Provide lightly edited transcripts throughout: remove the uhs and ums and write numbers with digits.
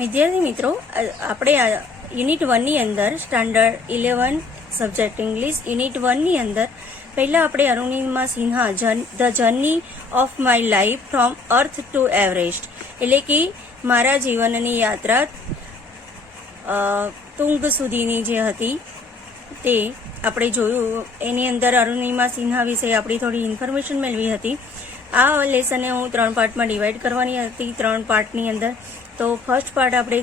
વિદ્યાર્થી મિત્રો, આપણે યુનિટ 1 ની અંદર સ્ટાન્ડર્ડ 11 સબ્જેક્ટ ઇંગ્લિશ યુનિટ 1 ની અંદર પહેલા આપણે Arunima Sinha the journey of my life from earth two Everest એટલે કે મારા જીવનની યાત્રા તુંગ સુધીની જે હતી તે આપણે જોયું. એની અંદર અરુણિમા સિન્હા વિશે આપણી થોડી ઇન્ફોર્મેશન મેળવી હતી. આ લેસનને હું 3 પાર્ટમાં ડિવાઈડ કરવાની હતી. 3 પાર્ટની અંદર તો ફર્સ્ટ પાર્ટ આપણે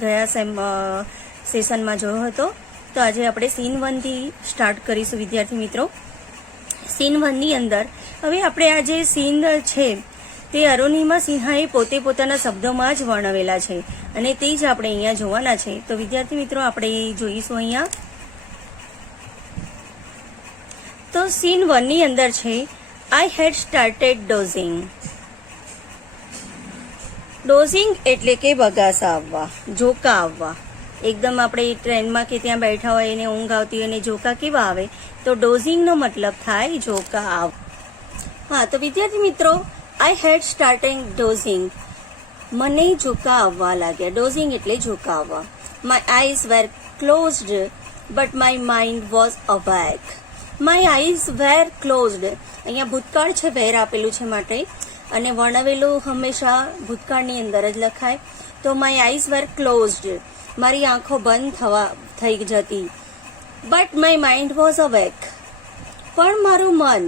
ગયા સેશનમાં જોયો હતો. તો આજે આપણે સીન 1 થી સ્ટાર્ટ કરીશું વિદ્યાર્થી મિત્રો. સીન 1 ની અંદર હવે આપણે આ જે સીન છે તે અરુણિમા સિન્હાએ પોતે પોતાના શબ્દોમાં જ વર્ણવેલા છે અને તે જ આપણે અહીંયા જોવાના છે. તો વિદ્યાર્થી મિત્રો આપણે જોઈશું અહીંયા. તો સીન 1 ની અંદર છે આઈ હેડ સ્ટાર્ટેડ ડોઝિંગ. ડોઝિંગ એટલે કે બગાસા આવવા, ઝોકા આવવા. એકદમ આપણે ટ્રેનમાં કે ત્યાં બેઠા હોય એને ઊંઘ આવતી હોય અને ઝોકા કેવા આવે, તો ડોઝિંગનો મતલબ થાય ઝોકા આવ. હા, તો વિદ્યાર્થી મિત્રો, આઈ હેડ સ્ટાર્ટેડ ડોઝિંગ, મને ઝોકા આવવા લાગ્યા. ડોઝિંગ એટલે ઝોકા આવવા. My eyes were closed but my mind was awake. My eyes were closed, અહીંયા ભૂતકાળ છે, વેર આપેલું છે માટે, અને વર્ણવેલું હંમેશા ભૂતકાળની અંદર જ લખાય. તો માય આઈઝ વેર ક્લોઝડ, મારી આંખો બંધ થઈ જતી. But my mind was awake, પણ મારું મન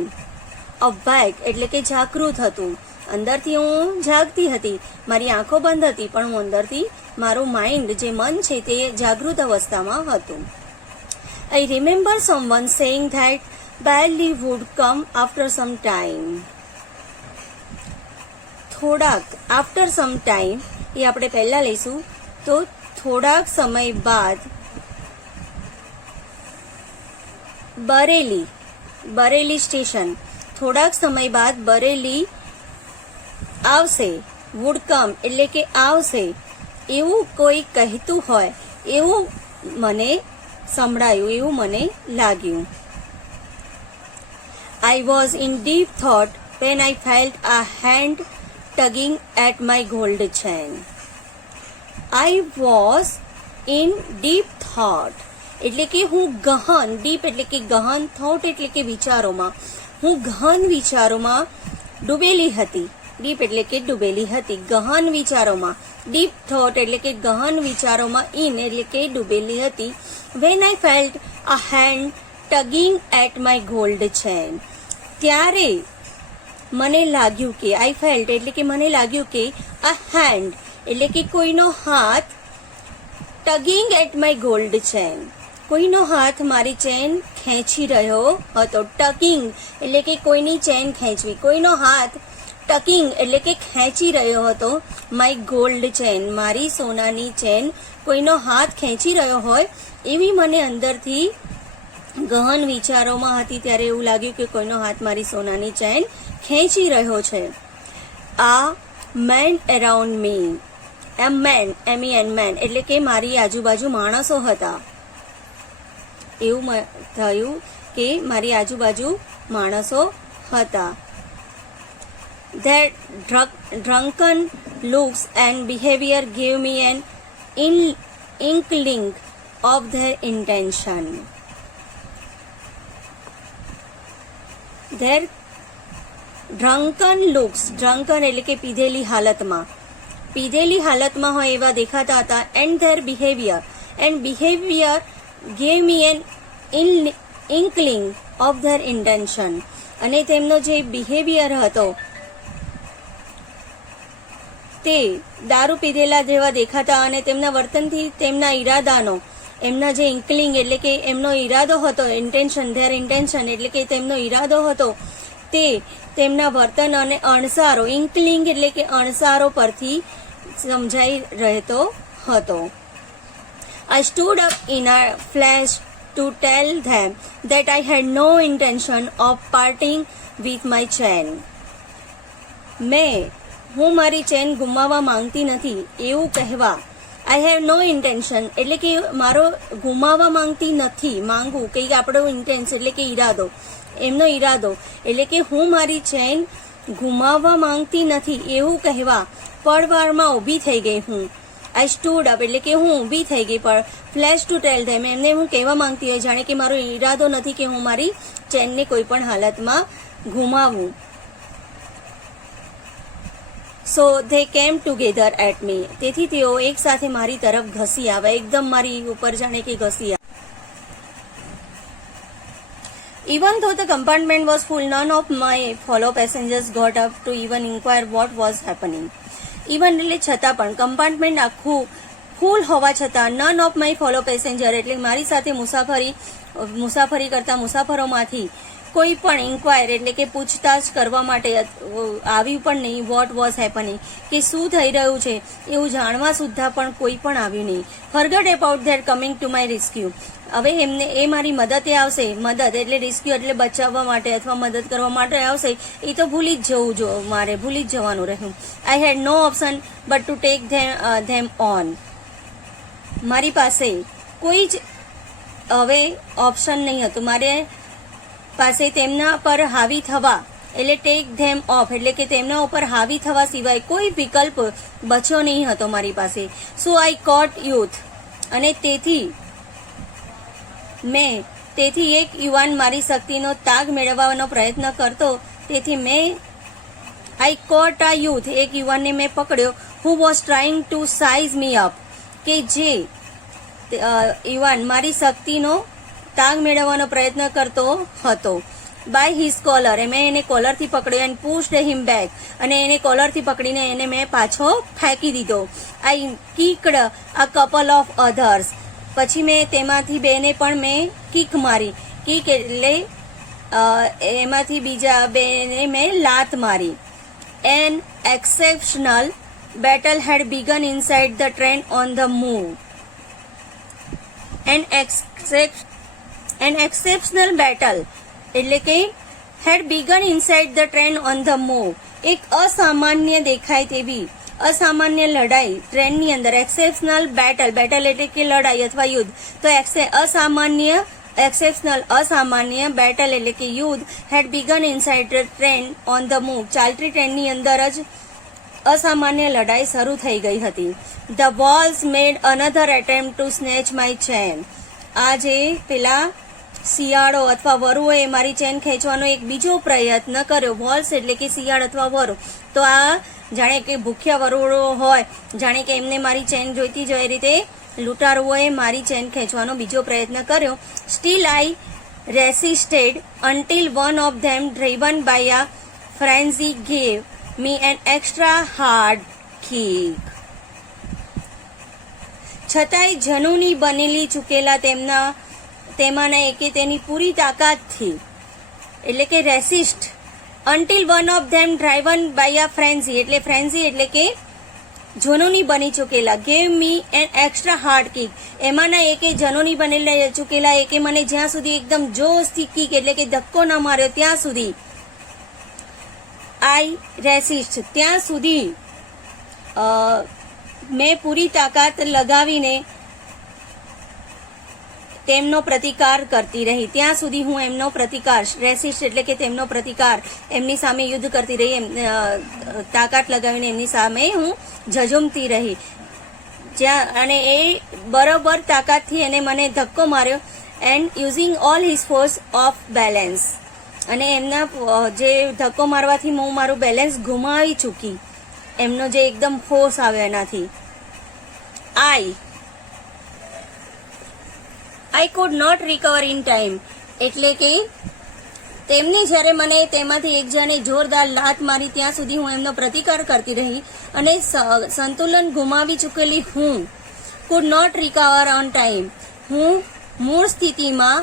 અવેક એટલે કે જાગૃત હતું. અંદરથી હું જાગતી હતી, મારી આંખો બંધ હતી, પણ હું અંદરથી મારું માઇન્ડ જે મન છે તે જાગૃત અવસ્થામાં હતું. I remember someone saying that barely would come after some time. થોડાક after some time એ આપણે પહેલા લઈશું. તો થોડાક સમય બાદ બરેલી સ્ટેશન, થોડાક સમય બાદ બરેલી આવશે. would come એટલે કે આવશે એવું કોઈ કહેતું હોય એવું મને સંભળાયું, એવું મને લાગ્યું. I was in deep thought when I felt a hand tugging at my gold chain. I was in deep thought એટલે કે હું ગહન, ડીપ એટલે કે ગહન, થોટ એટલે કે વિચારોમાં, હું ગહન વિચારોમાં ડૂબેલી હતી. ડીપ એટલે કે ડૂબેલી હતી, ગહન વિચારોમાં. ડીપ થોટ એટલે કે ગહન વિચારોમાં, ઇન એટલે કે ડૂબેલી હતી. When I felt a hand tugging at my gold chain, ત્યારે મને લાગ્યું કે, I felt એટલે કે મને લાગ્યું કે, a hand એટલે કે કોઈનો હાથ, tugging at my gold chain કોઈનો હાથ મારી ચેન ખેંચી રહ્યો હતો. ટકિંગ એટલે કે કોઈની ચેન ખેંચવી, કોઈનો હાથ ટકિંગ એટલે કે ખેંચી રહ્યો હતો. માય ગોલ્ડ ચેન, મારી સોનાની ચેન કોઈનો હાથ ખેંચી રહ્યો હોય એવી મને અંદરથી ગહન વિચારોમાં હતી. ત્યારે એવું લાગ્યું કે કોઈનો હાથ મારી સોનાની ચેન ખેંચી રહ્યો છે. આ મેન અરાઉન્ડ મી, એમ મેન, MEN મેન એટલે કે મારી આજુબાજુ માણસો હતા. એવું થયું કે મારી આજુબાજુ માણસો હતા. Their drunken looks and behavior gave me an inkling of their intention. Their drunken looks, drunken એટલે કે પીધેલી હાલતમાં હોય એવા દેખાતા હતા. And their behavior gave me an inkling of their intention. અને તેમનો જે બિહેવિયર હતો તે દારૂ પીધેલા જેવા દેખાતા, અને તેમના વર્તનથી તેમના ઈરાદાનો, એમના જે ઇન્કલિંગ એટલે કે એમનો ઈરાદો હતો, ઇન્ટેન્શન, ધેર ઇન્ટેન્શન એટલે કે તેમનો ઈરાદો હતો તે તેમના વર્તન અને અણસારો, ઇન્કલિંગ એટલે કે અણસારો પરથી સમજાઈ રહેતો હતો. I stood up in a flash to tell them that I had no intention of parting with my chain. હું મારી ચેન ગુમાવવા માંગતી નથી એવું કહેવા. આઈ હેવ નો ઇન્ટેન્શન એટલે કે મારો ગુમાવવા માંગતી નથી, માંગવું કે આપણો ઇન્ટેન્સ એટલે કે ઈરાદો, એમનો ઈરાદો એટલે કે હું મારી ચેન ગુમાવવા માંગતી નથી એવું કહેવા પળવારમાં ઊભી થઈ ગઈ હું. આઈ સ્ટૂડ અપ એટલે કે હું ઊભી થઈ ગઈ, પણ ફ્લેશ ટુ ટેલ ધેમ એમને હું કહેવા માંગતી હોય જાણે કે મારો ઈરાદો નથી કે હું મારી ચેનને કોઈ પણ હાલતમાં ગુમાવું. સો ધે કેમ ટુગેધર એટ મી, તેથી તેઓ એક સાથે મારી તરફ ઘસી આવે, એકદમ મારી ઉપર જાણે કે ઘસી આવે. Even though the compartment was full, none of my fellow passengers got up to even inquire what was happening. Even એટલે છતાં પણ કમ્પાર્ટમેન્ટ આખું ફૂલ હોવા છતાં none of my follow passenger એટલે મારી સાથે મુસાફરી કરતા મુસાફરોમાંથી કોઈ પણ ઇન્ક્વાયર એટલે કે પૂછતાછ કરવા માટે આવ્યું પણ નહીં. વોટ વોઝ હેપનિંગ કે શું થઈ રહ્યું છે એવું જાણવા સુદ્ધા પણ કોઈ પણ આવ્યું નહીં. Forget about that coming to my rescue, હવે એમને એ મારી મદદે આવશે, મદદ એટલે રેસ્ક્યુ એટલે બચાવવા માટે અથવા મદદ કરવા માટે આવશે, એ તો ભૂલી જ જવાનું રહ્યું. I had no option but to take them on, મારી પાસે કોઈ જ હવે ઓપ્શન નહીં હતું, મારે પાસે તેમના પર હાવી થવા એટલે ટેક ધેમ ઓફ એટલે કે તેમના ઉપર હાવી થવા સિવાય કોઈ વિકલ્પ બચ્યો નહીં હતો મારી પાસે. સો આઈ કોટ યુથ, અને તેથી એક યુવાન મારી શક્તિનો તાગ મેળવવાનો પ્રયત્ન કરતો, તેથી આઈ કોટ આ યુથ, એક યુવાનને મેં પકડ્યો, who was trying to size me up, કે જે યુવાન મારી શક્તિનો તાગ મેળવવાનો પ્રયત્ન કરતો હતો. બાય હિઝ કોલર, મેં એને કોલરથી પકડ્યો, એન્ડ પુશ્ડ હિમ બેક, અને એને કોલરથી પકડીને એને મેં પાછો ફેંકી દીધો. આઈ કિકડ અ કપલ ઓફ અધર્સ, પછી મેં તેમાંથી બેને પણ મેં કિક મારી. કિક એટલે એમાંથી બીજા બેને મેં લાત મારી. An exceptional battle had begun inside the train on the move. An exceptional battle એટલે કે had begun inside the train on the move, એક અસામાન્ય દેખાય તેવી અસામાન્ય લડાઈ ટ્રેનની અંદર. એક્સેપ્શનલ બેટલ એટલે કે લડાઈ અથવા યુદ્ધ, તો અસામાન્ય બેટલ એટલે કે યુદ્ધ had begun inside the train on the move, ચાલતી ટ્રેનની અંદર જ અસામાન્ય લડાઈ શરૂ થઈ ગઈ હતી. The walls made another attempt two snatch my chain, આ જે પેલા શિયાળો અથવા વરુઓએ મારી ચેન ખેંચવાનો એક બીજો પ્રયત્ન કર્યો. વોલ્સ એટલે કે શિયાળ અથવા વરુ, તો આ જાણે કે ભૂખ્યા વરુઓ હોય, જાણે કે એમને મારી ચેન જોઈતી જ એ રીતે લૂંટારુઓએ મારી ચેન ખેંચવાનો બીજો પ્રયત્ન કર્યો. Still I resisted until one of them, driven by a frenzy, gave me an extra hard kick. છતાંય જનૂની બનેલી ચૂકેલા તેમાંના એકે તેની પૂરી તાકાતથી એટલે કે racist, until one of them, driven by a frenzy એટલે કે જનૂની બની ચૂકેલા, gave me an extra hard kick, એમાંના એકે જનૂની બનેલા ચૂકેલા એકે મને જ્યાં સુધી એકદમ જોશથી કિક એટલે કે ધક્કો ન માર્યો ત્યાં સુધી, આઈ રેસિસ્ટ ત્યાં સુધી મેં પૂરી તાકાત લગાવીને તેમનો પ્રતિકાર કરતી રહી. ત્યાં સુધી હું એમનો પ્રતિકાર, રેસિસ્ટ એટલે કે તેમનો પ્રતિકાર, એમની સામે યુદ્ધ કરતી રહી, તાકાત લગાવીને એમની સામે હું ઝઝુમતી રહી. અને એ બરોબર તાકાતથી એને મને ધક્કો માર્યો. And using all his force of balance, અને એમના જે ધક્કો મારવાથી હું મારું બેલેન્સ ગુમાવી ચૂકી, એમનો જે એકદમ ફોર્સ આવ્યો એનાથી. I could not recover in time, એટલે કે તેમને જ્યારે મને તેમાંથી એક જણે જોરદાર લાત મારી ત્યાં સુધી હું એમનો પ્રતિકાર કરતી રહી અને સંતુલન ગુમાવી ચૂકેલી હું could not recover on time, હું મૂળ સ્થિતિમાં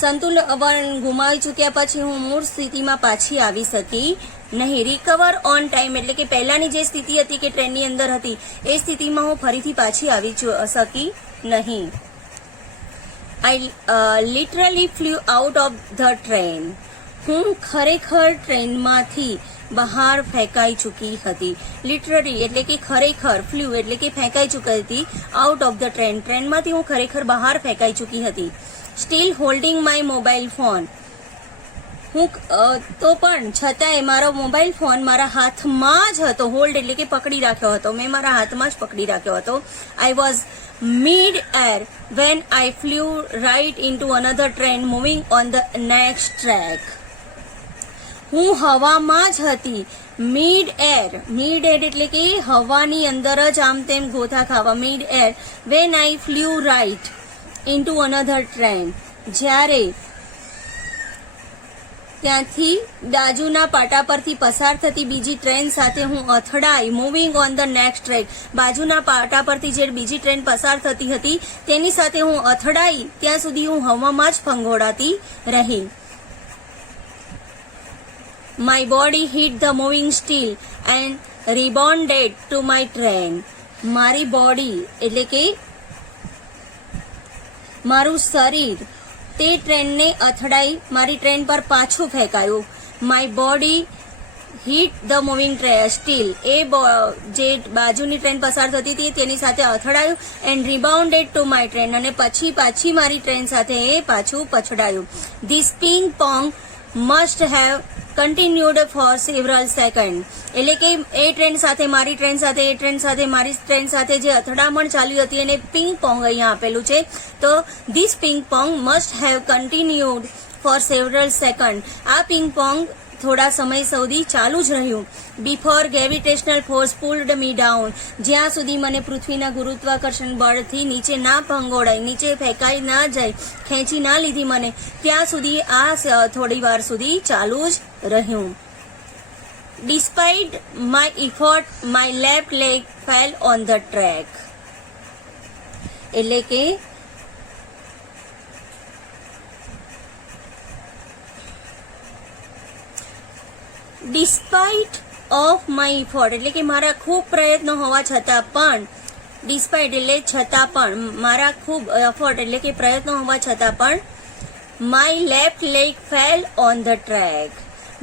સંતુલન ગુમાવી ચૂક્યા પછી હું મૂળ સ્થિતિમાં પાછી આવી શકી નહીં. રિકવર ઓન ટાઈમ એટલે કે પહેલાની જે સ્થિતિ હતી કે ટ્રેનની અંદર હતી એ સ્થિતિમાં હું ફરીથી પાછી આવી શકી નહીં. I literally flew out of the train. હું ખરેખર ટ્રેનમાંથી બહાર ફેંકાઈ ચૂકી હતી. લિટરલી એટલે કે ખરેખર, ફ્લ્યુ એટલે કે ફેંકાઈ ચૂકી હતી. આઉટ ઓફ ધ ટ્રેન, ટ્રેનમાંથી હું ખરેખર બહાર ફેંકાઈ ચૂકી હતી. Steel holding my mobile phone, હું તો પણ છતાંય મારો મોબાઈલ ફોન મારા હાથમાં જ હતો, હોલ્ડ એટલે કે પકડી રાખ્યો હતો, મેં મારા હાથમાં જ પકડી રાખ્યો હતો. I was mid air when I flew right into another train moving on the next track. હું હવામાં જ હતી, મિડ એર એટલે કે હવાની અંદર જ આમ તેમ ગોથા ખાવા, mid air when I flew right into another train. જ્યારે ત્યાંથી બાજુના પાટા પરથી પસાર થતી બીજી ટ્રેન સાથે હું અથડાઈ, moving on the next train, બાજુના પાટા પરથી જે બીજી ટ્રેન પસાર થતી હતી તેની સાથે હું અથડાઈ, ત્યાં સુધી હું હવામાં જ ફંગોળાતી રહી. My body hit the moving steel and rebounded to my train. મારી બોડી એટલે કે મારું શરીર તે ટ્રેનને અથડાઈ મારી ટ્રેન પર પાછું ફેંકાયું. My body hit the moving steel, એ જે બાજુની ટ્રેન પસાર થતી હતી તેની સાથે અથડાયું. And rebounded to my train, અને પછી પાછી મારી ટ્રેન સાથે એ પાછું પછડાયું. This ping pong must have continued for several second. એટલે કે એ ટ્રેન સાથે મારી ટ્રેન સાથે એ ટ્રેન સાથે મારી ટ્રેન સાથે જે અથડામણ ચાલી હતી એને પિંગ પોંગ અહીંયા આપેલું છે. તો this ping pong must have continued for several second. આ પિંગ પોંગ થોડા સમય સુધી ચાલુ જ રહ્યું. Before gravitational force pulled me down, જ્યાં સુધી મને પૃથ્વીના ગુરુત્વાકર્ષણ બળથી નીચે ના ભંગોળાય, નીચે ફેંકાઈ ના જાય, ખેંચી ના લીધી મને, ત્યાં સુધી આ થોડી વાર સુધી ચાલુ જ રહ્યું. Despite my effort my left leg fell on the track. એટલે કે ડિસ્પાઇટ ઓફ માય ઇફોર્ટ એટલે કે મારા ખૂબ પ્રયત્નો હોવા છતાં પણ, ડિસ્પાઇટ એટલે છતાં પણ, મારા ખૂબ એફર્ટ એટલે કે પ્રયત્નો હોવા છતાં પણ, my left leg fell on the track,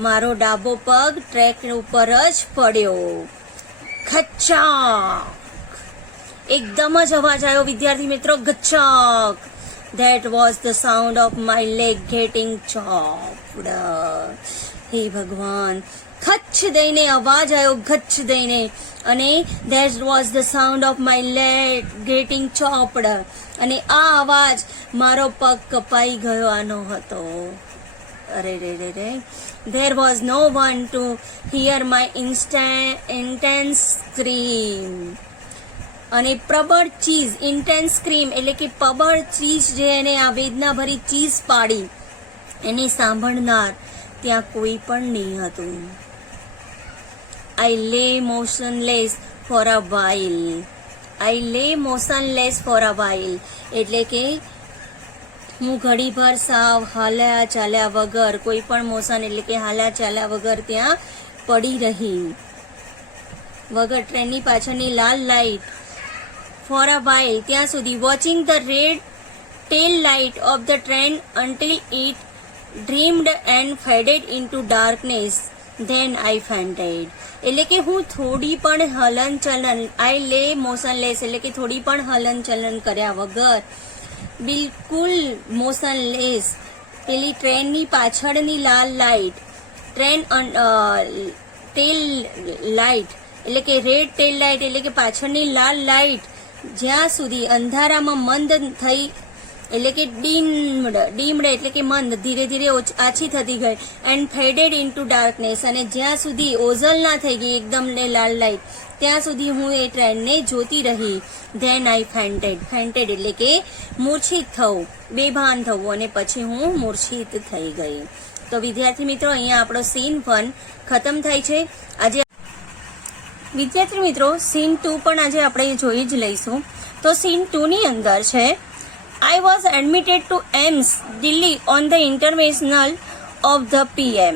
મારો ડાબો પગ ટ્રેક ઉપર જ પડ્યો. ખચાક, એકદમ જ અવાજ આવ્યો વિદ્યાર્થી મિત્રો, ગચ્ચક. That was the sound of my leg getting chopped. હે ભગવાન, ખચ્છ દઈને અવાજ આવ્યો, ગચ્છ દઈને, અને that was the sound of my leg getting chopped. અને આ અવાજ મારો પગ કપાઈ ગયો આનો હતો. અરે રે રે રે. There was no one to hear my intense scream. અને પ્રબળ ચીઝ, ઇન્ટેન્સ સ્ક્રીમ એટલે કે પ્રબળ ચીઝ, જે એને આ વેદનાભરી ચીઝ પાડી, એને સાંભળનાર ત્યાં કોઈ પણ નહીં હતું. આઈ લે મોશનલેસ ફોર અ વાઇલ. આઈ લે મોશનલેસ ફોર અ વાઇલ એટલે કે હું ઘડીભર સાવ હાલ્યા ચાલ્યા વગર, કોઈ પણ મોશન એટલે કે હાલ્યા ચાલ્યા વગર ત્યાં પડી રહી, વગર ટ્રેનની પાછળની લાલ લાઇટ. ફોર અ વાઇલ ત્યાં સુધી. Watching the red tail light of the train until it dreamed and faded into darkness, then I fainted. એટલે કે હું થોડી પણ હલન ચલન, આઈ લે મોશનલેસ એટલે કે થોડી પણ હલન ચલન કર્યા વગર, બિલકુલ મોશનલેસ, પેલી ટ્રેનની પાછળની લાલ લાઇટ, ટ્રેન ટેલ લાઇટ એટલે કે રેડ ટેલ લાઇટ એટલે કે પાછળની લાલ લાઇટ જ્યાં સુધી અંધારામાં મંદ થઈ, એટલે કે ડીમ્ડ એટલે કે મંદ, ધીરે ધીરે આછી થતી ગઈ. એન્ડ ફેડેડ ઇન્ટુ ડાર્કનેસ, અને જ્યાં સુધી ઓઝલ ના થઈ ગઈ એકદમ ને લાલ લાઇટ, ત્યાં સુધી હું એ ટ્રેનને જોતી રહી. ધેન આઈ ફેન્ટેડ એટલે કે મૂર્છિત થવું, બેભાન થવું, અને પછી હું મૂર્છિત થઈ ગઈ. તો વિદ્યાર્થી મિત્રો, અહીંયા આપણો સીન 1 ખતમ થાય છે. આજે વિદ્યાર્થી મિત્રો સીન 2 પણ આજે આપણે જોઈ જ લઈશું. તો સીન 2 ની અંદર છે, I was admitted to AIIMS Delhi on the intervention of the PM.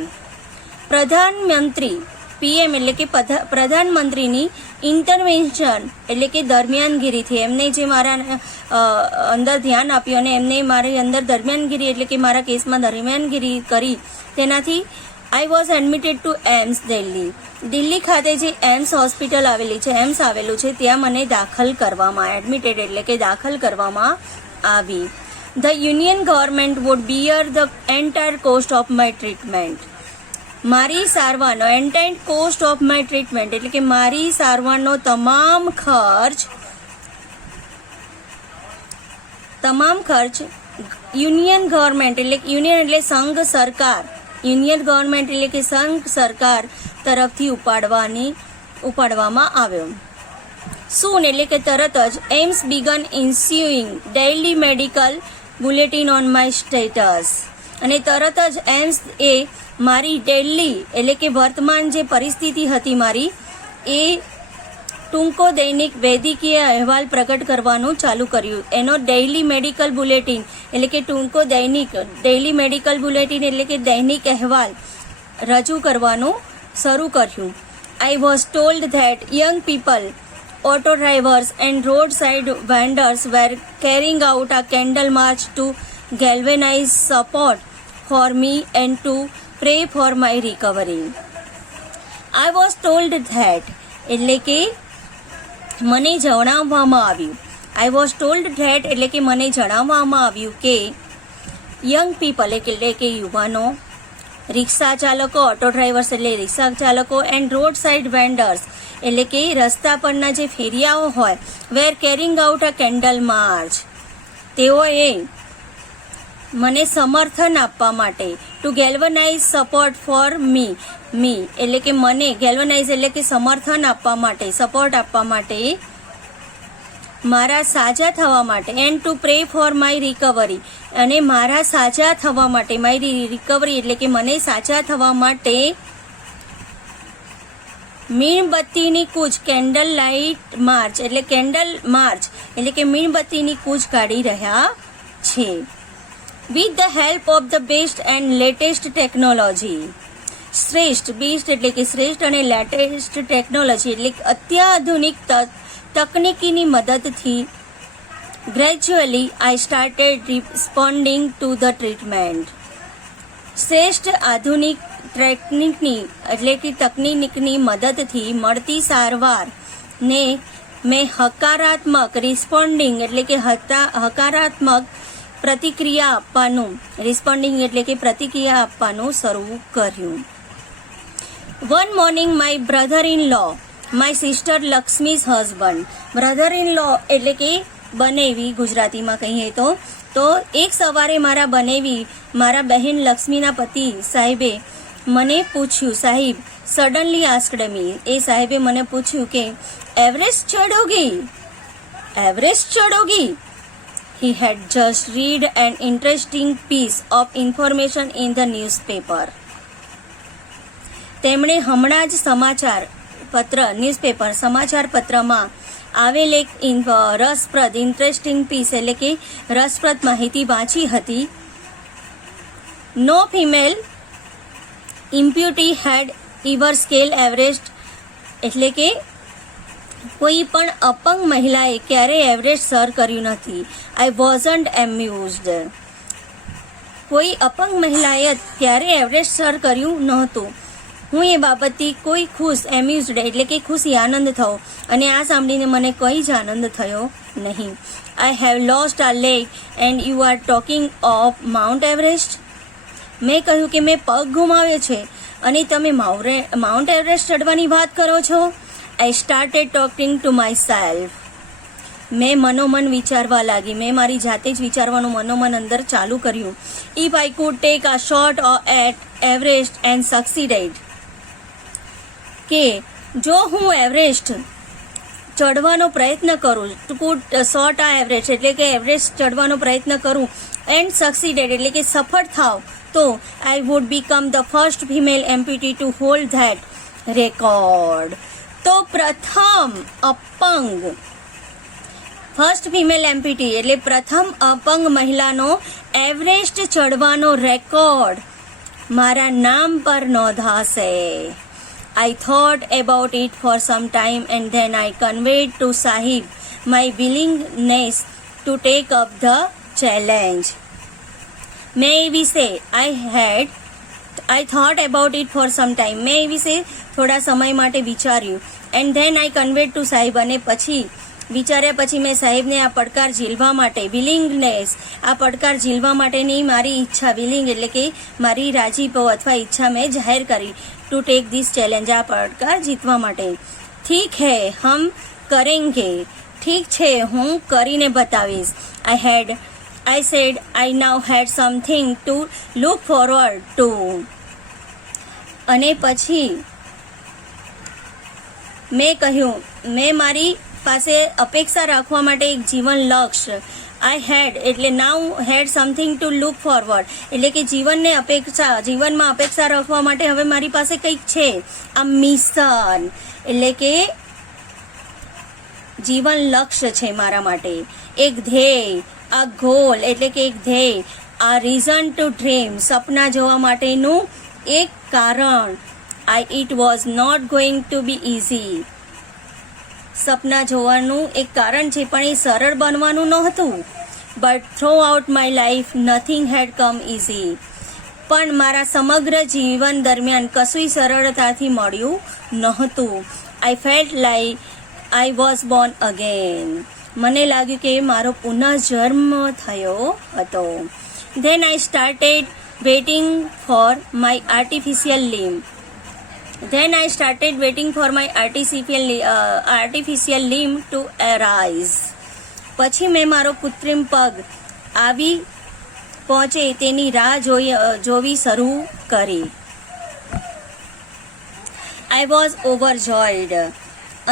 પ્રધાનમંત્રી, PM એટલે કે પ્રધાનમંત્રીની ઇન્ટરવેન્શન એટલે કે દરમિયાનગીરીથી, એમને જે મારા અંદર ધ્યાન આપ્યું અને એમને મારી અંદર દરમિયાનગીરી એટલે કે મારા કેસમાં દરમિયાનગીરી કરી, તેનાથી I was admitted to AIIMS Delhi. Delhi ખાતે જે એમ્સ હોસ્પિટલ આવેલી છે, એમ્સ આવેલું છે, ત્યાં મને દાખલ કરવામાં, એડમિટેડ એટલે કે દાખલ કરવામાં આવી. The Union government would bear the entire cost of my treatment. મારી સારવારનો entire cost of my treatment એટલે કે મારી સારવારનો તમામ ખર્ચ યુનિયન ગવર્મેન્ટ એટલે યુનિયન એટલે સંઘ સરકાર, યુનિયન ગવર્મેન્ટ એટલે કે સંઘ સરકાર તરફથી ઉપાડવામાં આવ્યો. સૂન એટલે કે તરત જ AIIMS began issuing daily medical bulletin on my status. અને તરત જ એમ્સ એ મારી ડેઇલી એટલે કે વર્તમાન જે પરિસ્થિતિ હતી મારી એ ટૂંકો દૈનિક વૈદ્યકીય અહેવાલ પ્રગટ કરવાનું ચાલુ કર્યું. એનો ડેઇલી મેડિકલ બુલેટિન એટલે કે ટૂંકો ડેઇલી મેડિકલ બુલેટિન એટલે કે દૈનિક અહેવાલ રજૂ કરવાનું શરૂ કર્યું. I was told that young people, auto drivers and roadside vendors were carrying out a candle march to galvanize support for me and to pray for my recovery. I was told that એટલે કે મને જણાવવામાં આવ્યું. I was told that એટલે કે મને જણાવવામાં આવ્યું કે યંગ પીપલ એટલે કે યુવાનો, રિક્ષા ચાલકો, ઓટો ડ્રાઈવર્સ એટલે રિક્ષા ચાલકો એન્ડ રોડ સાઇડ વેન્ડર્સ એટલે કે રસ્તા પરના જે ફેરિયાઓ હોય, were carrying out a candle march, તેઓએ મને સમર્થન આપવા માટે to galvanise support for me એટલે કે મને ગેલ્વનાઇઝ એટલે કે સમર્થન આપવા માટે, સપોર્ટ આપવા માટે, મારા સાજા થવા માટે, and two pre for my recovery અને મારા સાજા થવા માટે, મારી રિકવરી એટલે કે મને સાજા થવા માટે મીણબત્તીની કૂચ કેન્ડલ લાઇટ માર્ચ એટલે કે મીણબત્તીની કૂચ કાઢી રહ્યા છે. With the help of the best and latest technology, best એટલે કે શ્રેષ્ઠ અને લેટેસ્ટ ટેકનોલોજી એટલે કે અત્યાધુનિક તકનીકીની મદદથી gradually I started responding to the treatment. શ્રેષ્ઠ આધુનિક તકનીકની મદદથી મળતી સારવારને મેં હકારાત્મક પ્રતિક્રિયા આપવાનું શરૂ કર્યું. One morning my brother in law, my sister Lakshmi's husband. Brother in law એટલે કે બનેવી ગુજરાતીમાં કહીએ તો એક સવારે મારા બહેન લક્ષ્મીના પતિ સાહેબે મને પૂછ્યું, સડનલી આસ્ક્ડ મી, એ સાહેબે મને પૂછ્યું કે Everest ચઢોગી? He had just read an interesting piece of information in the newspaper. તેમણે હમણાં જ સમાચાર પત્રમાં આવેલ એક ઇન્ટરેસ્ટિંગ પીસ એટલે કે રસપ્રદ માહિતી વાંચી હતી. નો ફિમેલ ઇમ્પ્યુટી હેડ ઇવર સ્કેલ એવરેસ્ટ એટલે કે કોઈ પણ અપંગ મહિલાએ ક્યારેય એવરેસ્ટ સર કર્યું નથી. આઈ વોઝન્ટ એમ્યુઝડ, કોઈ અપંગ મહિલાએ ક્યારે એવરેસ્ટ સર કર્યું નહોતું. હું એ બાબતથી કોઈ એમ્યુઝડ એટલે કે ખુશી, આનંદ થયો, અને આ સાંભળીને મને કોઈ જ આનંદ થયો નહીં. I have lost a leg and you are talking of Mount Everest. મેં કહ્યું કે મેં પગ ગુમાવ્યો છે અને તમે માઉન્ટ એવરેસ્ટ ચડવાની વાત કરો છો. I started talking to my self. મેં મનોમન વિચારવા લાગી, મેં મારી જાતે જ વિચારવાનું મનોમન અંદર ચાલુ કર્યું. If I could take a shot at Everest and succeeded, કે જો હું એવરેસ્ટ ચડવાનો પ્રયત્ન કરું, શોર્ટ આ એવરેસ્ટ એટલે કે એવરેસ્ટ ચડવાનો પ્રયત્ન કરું, એન્ડ સક્સીડેડ એટલે કે સફળ થાવ, તો I would become the first female amputee to hold that record. તો પ્રથમ ફર્સ્ટ ફિમેલ એમ્પ્યુટી એટલે પ્રથમ અપંગ મહિલાનો એવરેસ્ટ ચડવાનો રેકોર્ડ મારા નામ પર નોંધાશે. I thought about it for some time and then I conveyed to Sahib my willingness to take up the challenge. મેં એ વિશે I thought about it for some time. મેં એ વિશે થોડા સમય માટે વિચાર્યું. And then I conveyed to Sahib, અને પછી વિચાર્યા પછી મેં સાહેબને આ પડકાર ઝીલવા માટે વિલિંગનેસ, આ પડકાર ઝીલવા માટેની મારી ઈચ્છા, વિલિંગ એટલે કે મારી રાજીપો અથવા ઈચ્છા મેં જાહેર કરી ટુ ટેક ધીસ ચેલેન્જ, આ પડકાર જીતવા માટે. ઠીક હે હમ કરેંગે, ઠીક છે હું કરીને બતાવીશ. I said I now had something to look forward to. અને પછી મેં કહ્યું, મેં મારી પાસે અપેક્ષા રાખવા માટે એક જીવન લક્ષ્ય, આઈ હેડ એટલે નાઉ હેડ સમથિંગ ટુ લુક ફોરવર્ડ એટલે કે જીવનમાં અપેક્ષા રાખવા માટે હવે મારી પાસે કંઈક છે. આ મિશન એટલે કે જીવન લક્ષ્ય છે મારા માટે, એક ધ્યેય, આ ગોલ એટલે કે એક ધ્યેય, આ રીઝન ટુ ડ્રીમ સપના જોવા માટેનું એક કારણ. It was not going to be easy, સપના જોવાનું એક કારણ છે પણ એ સરળ બનવાનું નહોતું. But throughout my life nothing had come easy, પણ મારા સમગ્ર જીવન દરમિયાન કશું સરળતાથી મળ્યું નહોતું. I felt like I was born again, મને લાગ્યું કે મારો પુનઃજન્મ થયો હતો. Then I started waiting for my artificial limb. Then I started waiting for my artificial limb to arise. પછી મેં મારો કૃત્રિમ પગ આવી પહોંચે તેની રાહ જોવી શરૂ કરી. I was overjoyed.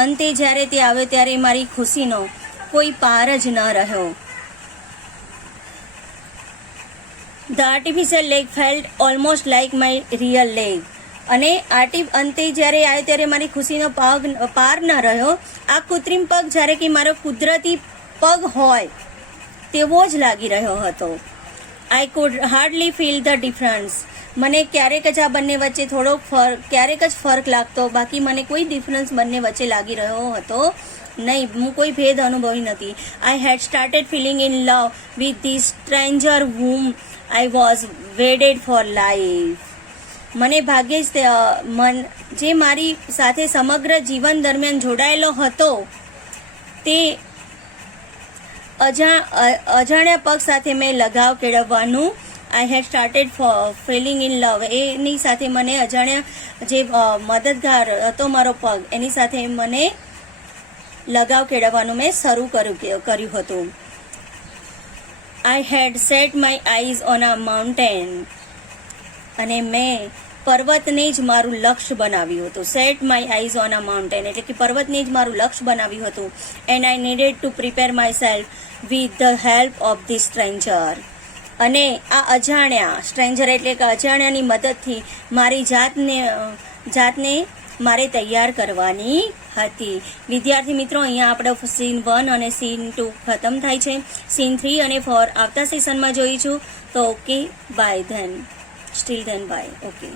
અંતે જ્યારે તે આવ્યો ત્યારે મારી ખુશીનો કોઈ પાર જ ન રહ્યો. The artificial leg felt almost like my real leg. અને અંતે જ્યારે આવ્યો ત્યારે મારી ખુશીનો પાર ન રહ્યો. આ કૃત્રિમ પગ જ્યારે કે મારો કુદરતી પગ હોય તેવો જ લાગી રહ્યો હતો. I could hardly feel the difference, મને ક્યારેક જ આ બંને વચ્ચે ક્યારેક જ ફરક લાગતો, બાકી મને કોઈ ડિફરન્સ બંને વચ્ચે લાગી રહ્યો હતો નહીં, હું કોઈ ભેદ અનુભવી નથી. I had started feeling in love with the stranger whom I was wedded for life. મને ભાગ્યે જ જે મારી સાથે સમગ્ર જીવન દરમિયાન જોડાયેલો હતો તે અજાણ્યા પગ સાથે મેં લગાવ કેળવવાનું, I had started feeling in love, એની સાથે મને અજાણ્યા જે મદદગાર હતો મારો પગ એની સાથે મને લગાવ કેળવવાનું મેં શરૂ કર્યું હતું. I had set my eyes on a mountain, અને મેં પર્વતને જ મારું લક્ષ્ય બનાવ્યું હતું. Set my eyes on a mountain એટલે કે પર્વતને જ મારું લક્ષ્ય બનાવ્યું હતું. And I needed to prepare myself with the help of the stranger, અને આ સ્ટ્રેન્જર એટલે કે અજાણ્યાની મદદથી મારી જાતને મારે તૈયાર કરવાની હતી. વિદ્યાર્થી મિત્રો, અહીંયા આપણે સીન 1 અને સીન 2 ખતમ થાય છે. સીન 3 અને 4 આવતા સેશનમાં જોઈશું. તો okay, bye then, still then bye, okay.